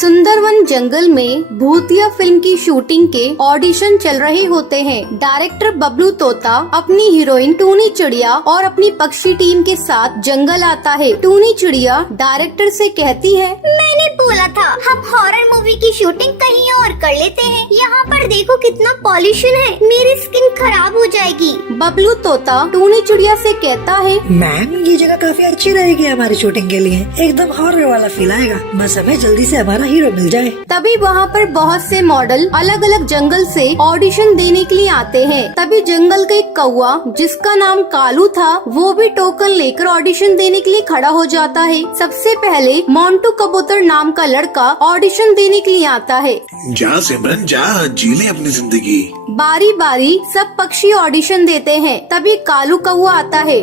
सुंदरवन जंगल में भूतिया फिल्म की शूटिंग के ऑडिशन चल रहे होते हैं। डायरेक्टर बबलू तोता अपनी हीरोइन टूनी चिड़िया और अपनी पक्षी टीम के साथ जंगल आता है। टूनी चिड़िया डायरेक्टर से कहती है, मैंने बोला था हम हॉरर मूवी की शूटिंग कहीं और कर लेते हैं। यहाँ पर देखो कितना पॉल्यूशन है, मेरी स्किन खराब हो जाएगी। बबलू तोता टूनी चिड़िया से कहता है, मैम ये जगह काफी अच्छी रहेगी हमारी शूटिंग के लिए, एकदम हॉरर वाला फील आएगा। बस हमें जल्दी से हमारा हीरो मिल जाए। तभी वहाँ पर बहुत से मॉडल अलग अलग जंगल से ऑडिशन देने के लिए आते हैं। तभी जंगल का एक कौवा जिसका नाम कालू था वो भी टोकन लेकर ऑडिशन देने के लिए खड़ा हो जाता है। सबसे पहले मोंटू कबूतर नाम का लड़का ऑडिशन देने के लिए आता है। जा सिमरन जा, जी ले अपनी जिंदगी। बारी बारी सब पक्षी ऑडिशन देते हैं। तभी कालू कौवा आता है।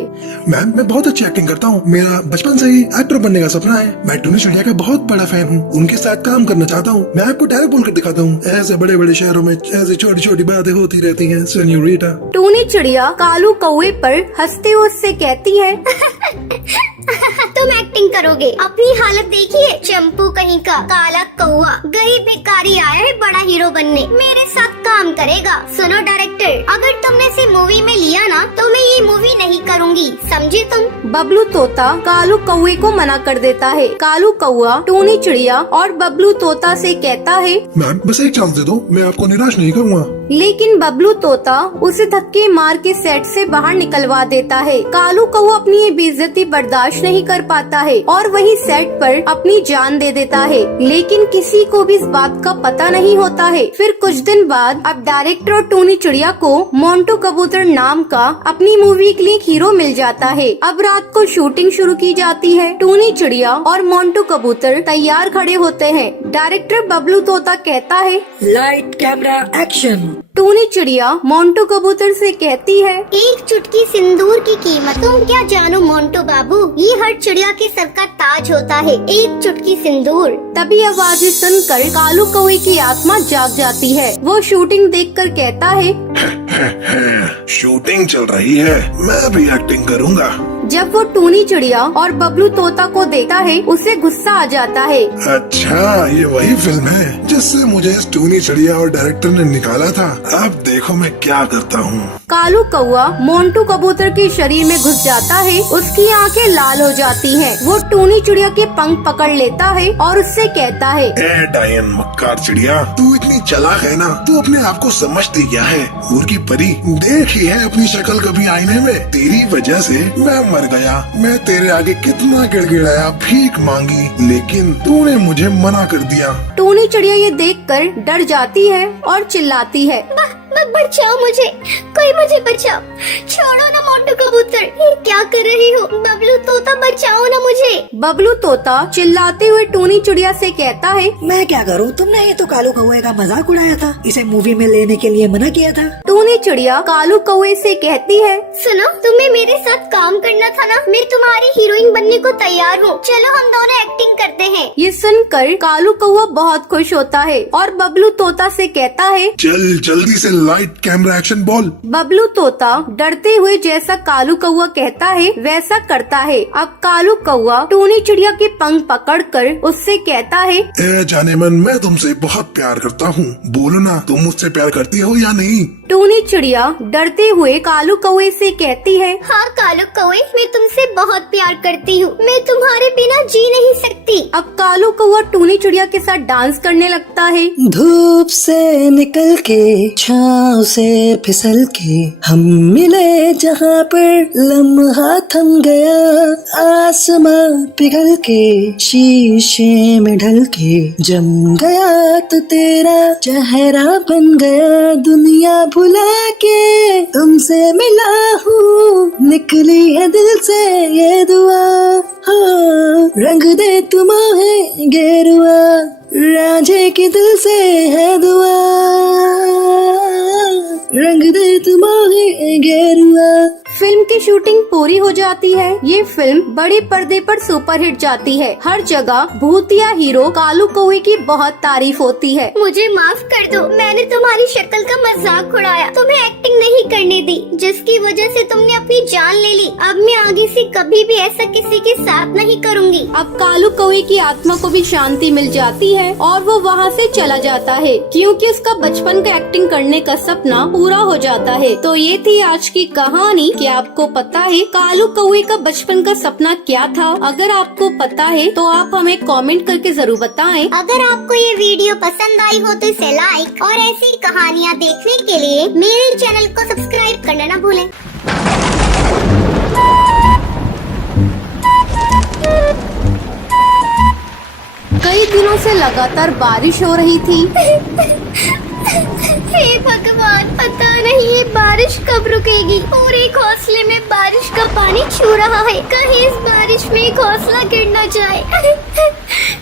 मैम मैं बहुत अच्छी एक्टिंग करता हूँ, मेरा बचपन से ही एक्टर बनने का सपना है। मैं टूनी चिड़िया का बहुत बड़ा फैन हूँ, उनके साथ काम करना चाहता हूँ। मैं आपको डायरेक्ट बोल कर दिखाता हूँ, ऐसे बड़े बड़े शहरों में ऐसे छोटी छोटी बातें होती रहती हैं। सेन्योरिटा। टूनी चिड़िया कालू कौवे पर हंसते हुए उससे कहती है, तुम एक्टिंग करोगे, अपनी हालत देखिए। चंपू कहीं का काला कौवा गरीब भिखारी आया है बड़ा हीरो बनने, मेरे साथ काम करेगा। सुनो डायरेक्टर, अगर तुमने इसे मूवी में लिया ना तो मैं ये मूवी नहीं करूँगी, समझे तुम। बबलू तोता कालू कौवे को मना कर देता है। कालू कौवा टूनी चिड़िया और बबलू तोता से कहता है, मैम बस एक चांस दे दो, मैं आपको निराश नहीं करूँगा। लेकिन बबलू तोता उसे धक्के मार के सेट से बाहर निकलवा देता है। कालू कौवा अपनी ये बेइज्जती बर्दाश्त नहीं कर पाता है और वही सेट पर अपनी जान दे देता है। लेकिन किसी को भी इस बात का पता नहीं होता है। फिर कुछ दिन बाद अब डायरेक्टर और टूनी चिड़िया को मोंटू कबूतर नाम का अपनी मूवी के लिए हीरो मिल जाता है। अब रात को शूटिंग शुरू की जाती है। टूनी चिड़िया और मोंटू कबूतर तैयार खड़े होते हैं। डायरेक्टर बबलू तोता कहता है, लाइट कैमरा एक्शन। टूनी चिड़िया मोंटू कबूतर से कहती है, एक चुटकी सिंदूर की कीमत तुम क्या जानो मोंटू बाबू, ये हर चिड़िया के सर का ताज होता है, एक चुटकी सिंदूर। तभी आवाजें सुनकर कालू कौवे की आत्मा जाग जाती है। वो शूटिंग देखकर कहता है, शूटिंग चल रही है, मैं भी एक्टिंग करूँगा। जब वो टूनी चिड़िया और बबलू तोता को देखता है उसे गुस्सा आ जाता है। अच्छा ये वही फिल्म है जिससे मुझे इस टूनी चिड़िया और डायरेक्टर ने निकाला था। अब देखो मैं क्या करता हूँ। कालू कौवा मोंटू कबूतर के शरीर में घुस जाता है। उसकी आंखें लाल हो जाती हैं। वो टूनी चिड़िया के पंख पकड़ लेता है और उससे कहता है, ए डायन मक्कार चिड़िया, तू इतनी चालाक है ना, तू अपने आप को समझती क्या है? मुर्गी परी, देखी है अपनी शक्ल कभी आईने में? तेरी वजह से मैं मर गया। मैं तेरे आगे कितना गिड़गिड़ाया, भीख मांगी, लेकिन तूने मुझे मना कर दिया। टूनी चिड़िया ये देखकर डर जाती है और चिल्लाती है, बचाओ मुझे, कोई मुझे बचाओ, छोड़ो ना मोंटू कबूतर, ये क्या कर रही हो? बबलू तोता बचाओ ना मुझे। बबलू तोता चिल्लाते हुए टूनी चिड़िया से कहता है, मैं क्या करूँ, तुमने ये तो कालू कौवे का मजाक उड़ाया था, इसे मूवी में लेने के लिए मना किया था। टूनी चिड़िया कालू कौवे से कहती है, सुनो, तुम्हें मेरे साथ काम करना था ना, मैं तुम्हारी हीरोइन बनने को तैयार हूँ, चलो हम दोनों एक्टिंग करते हैं। ये सुनकर कालू कौवा बहुत खुश होता है और बबलू तोता से कहता है, चल जल्दी से लाइट कैमरा एक्शन बोल। बबलू तोता डरते हुए जैसा कालू कौवा कहता है वैसा करता है। अब कालू कौवा टूनी चिड़िया के पंख पकड़कर उससे कहता है, ए जाने मन, मैं तुमसे बहुत प्यार करता हूँ, बोलो ना तुम मुझसे प्यार करती हो या नहीं? टूनी चिड़िया डरते हुए कालू कौवे से कहती है, हाँ कालू कौवे, मैं तुमसे बहुत प्यार करती हूँ, मैं तुम्हारे बिना जी नहीं सकती। अब कालू कौवा टूनी चिड़िया के साथ डांस करने लगता है। धूप से निकल के छाँव से फिसल के हम मिले जहाँ पर लम्हा थम गया, आसमां पिघल के शीशे में ढल के जम गया तो तेरा चेहरा बन गया, दुनिया भुला के तुमसे मिला हूँ, निकली है दिल से ये दुआ, हाँ रंग दे तुम है गेरुआ, राजे के दिल से है दुआ, रंग दे तुम है गेरुआ। फिल्म के की शूटिंग पूरी हो जाती है। ये फिल्म बड़े पर्दे पर सुपरहिट जाती है। हर जगह भूतिया हीरो कालू कौवे की बहुत तारीफ होती है। मुझे माफ कर दो, मैंने तुम्हारी शक्ल का मजाक उड़ाया, तुम्हें एक्टिंग नहीं करने दी, जिसकी वजह से तुमने अपनी जान ले ली। अब मैं आगे से कभी भी ऐसा किसी के साथ नहीं करूँगी। अब कालू कौवे की आत्मा को भी शांति मिल जाती है और वो वहाँ से चला जाता है, क्योंकि उसका बचपन का एक्टिंग करने का सपना पूरा हो जाता है। तो ये थी आज की कहानी। क्या आपको पता है कालू कौवे का बचपन का सपना क्या था? अगर आपको पता है तो आप हमें कमेंट करके जरूर बताएं। अगर आपको ये वीडियो पसंद आई हो तो इसे लाइक और ऐसी कहानियाँ देखने के लिए मेरे चैनल को सब्सक्राइब करना न भूलें। कई दिनों से लगातार बारिश हो रही थी। हे भगवान, पता नहीं ये बारिश कब रुकेगी। पूरे घोंसले में बारिश का पानी छू रहा है, कहीं इस बारिश में घोंसला गिर न जाए।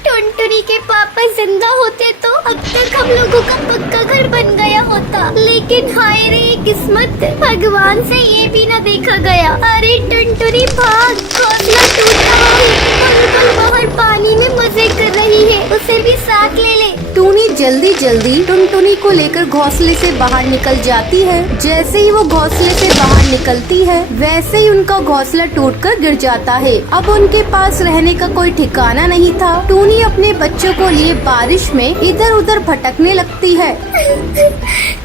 टुनटुनी के पापा जिंदा होते तो अब तक हम लोगों का पक्का घर बन गया होता, लेकिन हाय रे किस्मत, भगवान से ये भी न देखा गया। अरे टुनटुनी भाग, घोंसला टूट रहा है। बुलबुल बाहर पानी में मजे कर रही है, उसे भी साथ ले ले। टूनी जल्दी जल्दी टुनटुनी को लेकर घोंसले से बाहर निकल जाती है। जैसे ही वो घोंसले से बाहर निकलती है वैसे ही उनका घोंसला टूटकर गिर जाता है। अब उनके पास रहने का कोई ठिकाना नहीं था। टूनी अपने बच्चों को लिए बारिश में इधर उधर भटकने लगती है।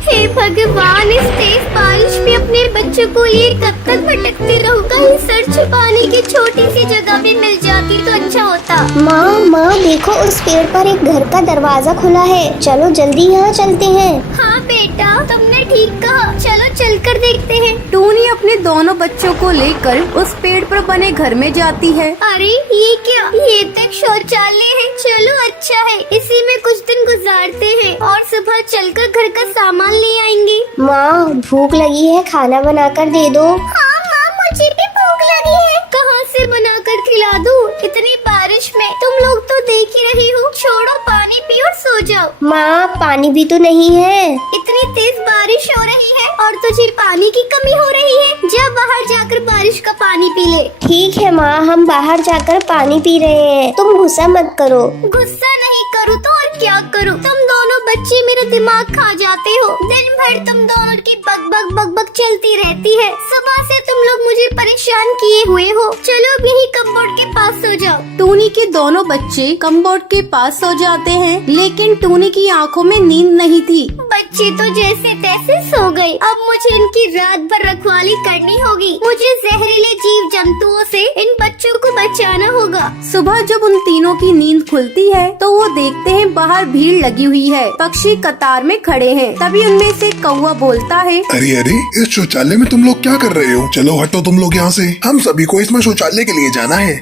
हे भगवान, इस तेज बारिश में अपने बच्चों को लिए कब तक भटकती रहूं? कहीं सर छुपाने की छोटी सी जगह भी मिल जाती तो अच्छा होता। माँ देखो, उस पेड़ पर एक घर का दरवाजा खुला है, चलो जल्दी यहाँ चलते हैं। हाँ बेटा, तुमने ठीक कहा, चलो चलकर देखते हैं। टूनी अपने दोनों बच्चों को लेकर उस पेड़ पर बने घर में जाती है। अरे ये क्या, ये तक शौचालय है। चलो अच्छा है, इसी में कुछ दिन गुजारते हैं और सुबह चलकर घर का सामान ले आएंगे। माँ भूख लगी है, खाना बनाकर दे दो। हाँ माँ, मुझे भी भूख लगी है। कहाँ से बनाकर खिला दूँ? इतनी बारिश में तुम लोग तो देख ही रही हो। छोड़ो, पानी पियो और सो जाओ। माँ पानी भी तो नहीं है। इतनी तेज बारिश हो रही है और तुझे पानी की कमी हो रही है। जा बाहर जाकर बारिश का पानी पी ले। ठीक है माँ, हम बाहर जाकर पानी पी रहे हैं, तुम गुस्सा मत करो। गुस्सा नहीं करूँ तो और क्या करूँ? तुम दोनों बच्चे मेरा दिमाग खा जाते हो। दिन भर तुम दोनों की बक बक चलती रहती है। सुबह से तुम लोग मुझे परेशान किए हुए हो। चलो अब यही कपबोर्ड के पास सो जाओ। टूनी के दोनों बच्चे कमबोर्ड के पास सो जाते हैं, लेकिन टूनी की आंखों में नींद नहीं थी। बच्चे तो जैसे तैसे सो गए। अब मुझे इनकी रात भर रखवाली करनी होगी। मुझे जहरीले जीव जंतुओं से इन बच्चों को बचाना होगा। सुबह जब उन तीनों की नींद खुलती है तो वो देखते हैं बाहर भीड़ लगी हुई है। पक्षी कतार में खड़े हैं। तभी उनमें से कौवा बोलता है, अरे अरे, इस शौचालय में तुम लोग क्या कर रहे हो? चलो हटो तुम लोग यहाँ से, हम सभी को इसमें शौचालय के लिए जाना है।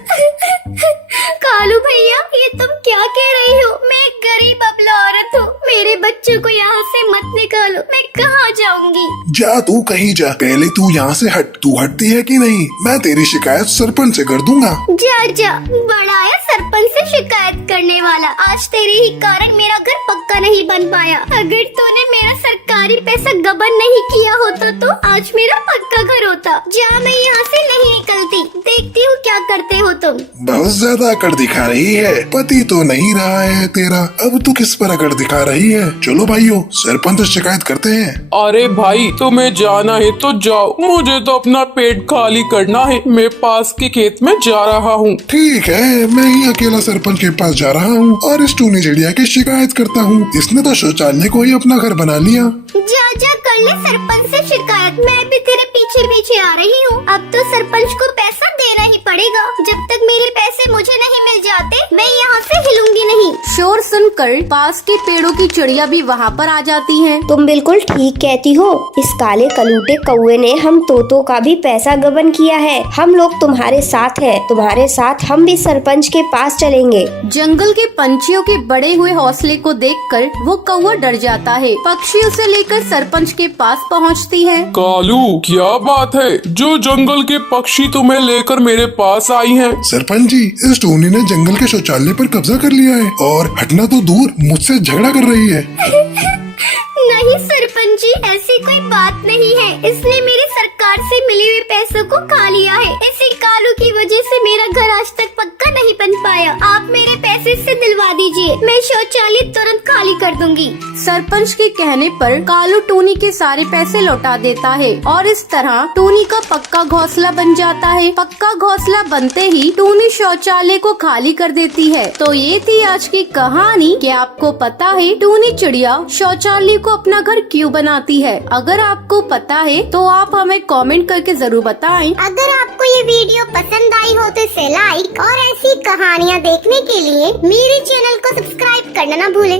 कालू भैया, ये तुम क्या कह रही हो? मैं एक गरीब अबला औरत हूँ, मेरे बच्चों को यहाँ से मत निकालो। मैं कहाँ जाऊँगी? जा तू कहीं जा, पहले तू यहाँ से हट। तू हटती है कि नहीं? मैं तेरी शिकायत सरपंच से कर दूंगा। जा बड़ा आया सरपंच से शिकायत करने वाला। आज तेरे ही कारण मेरा घर पक्का नहीं बन पाया। अगर तूने मेरा सरकारी पैसा गबन नहीं किया होता तो आज मेरा पक्का घर होता। जा, मैं यहाँ से नहीं निकलती। देखती हूँ क्या करते हो तुम। बहुत ज्यादा अकड़ दिखा रही है। पति तो नहीं रहा है तेरा, अब तू किस पर अकड़ दिखा रही है? चलो भाइयों, सरपंच से शिकायत करते हैं। अरे भाई, तुम्हें जाना है तो जाओ, मुझे तो अपना पेट खाली करना है। मैं पास के खेत में जा रहा हूँ। ठीक है, मैं ही अकेला सरपंच के पास जा रहा हूँ और इस टूनी चिड़िया की शिकायत करता हूँ। इसने तो शौचालय को ही अपना घर बना लिया। जा कर ले सरपंच से शिकायत। मैं भी तेरे पीछे आ रही हूँ। अब तो सरपंच को पैसा देना ही पड़ेगा। जब तक मेरे पैसे मुझे नहीं मिल जाते मैं यहाँ से हिलूंगी नहीं। शोर सुनकर पास के पेड़ों की चिड़िया भी वहाँ पर आ जाती हैं। तुम बिल्कुल ठीक कहती हो। इस काले कलूटे कौवे ने हम तोतों का भी पैसा गबन किया है। हम लोग तुम्हारे साथ हैं। तुम्हारे साथ हम भी सरपंच के पास चलेंगे। जंगल के पंछियों के बड़े हुए हौसले को देखकर वो कौवा डर जाता है। पक्षी उसे लेकर सरपंच के पास पहुँचती है। कालू, क्या बात है? जो जंगल के पक्षी तुम्हें लेकर मेरे पास आई हैं। सरपंच जी, इस टोनी ने जंगल के शौचालय पर कब्जा कर लिया है और हटना तो दूर मुझसे झगड़ा कर रही है। नहीं सरपंच सरपंच जी, ऐसी कोई बात नहीं है। इसने मेरी सरकार से मिले हुए पैसों को खा लिया है। इसी कालू की वजह से मेरा घर आज तक पक्का नहीं बन पाया। आप मेरे पैसे से दिलवा दीजिए, मैं शौचालय तुरंत खाली कर दूंगी। सरपंच के कहने पर कालू टूनी के सारे पैसे लौटा देता है और इस तरह टूनी का पक्का घोंसला बन जाता है। पक्का घोंसला बनते ही टूनी शौचालय को खाली कर देती है। तो ये थी आज की कहानी। क्या आपको पता है टूनी चिड़िया शौचालय को अपना घर क्यों बनाती है? अगर आपको पता है तो आप हमें कमेंट करके जरूर बताएं। अगर आपको ये वीडियो पसंद आई हो तो इसे लाइक और ऐसी कहानियाँ देखने के लिए मेरे चैनल को सब्सक्राइब करना ना भूलें।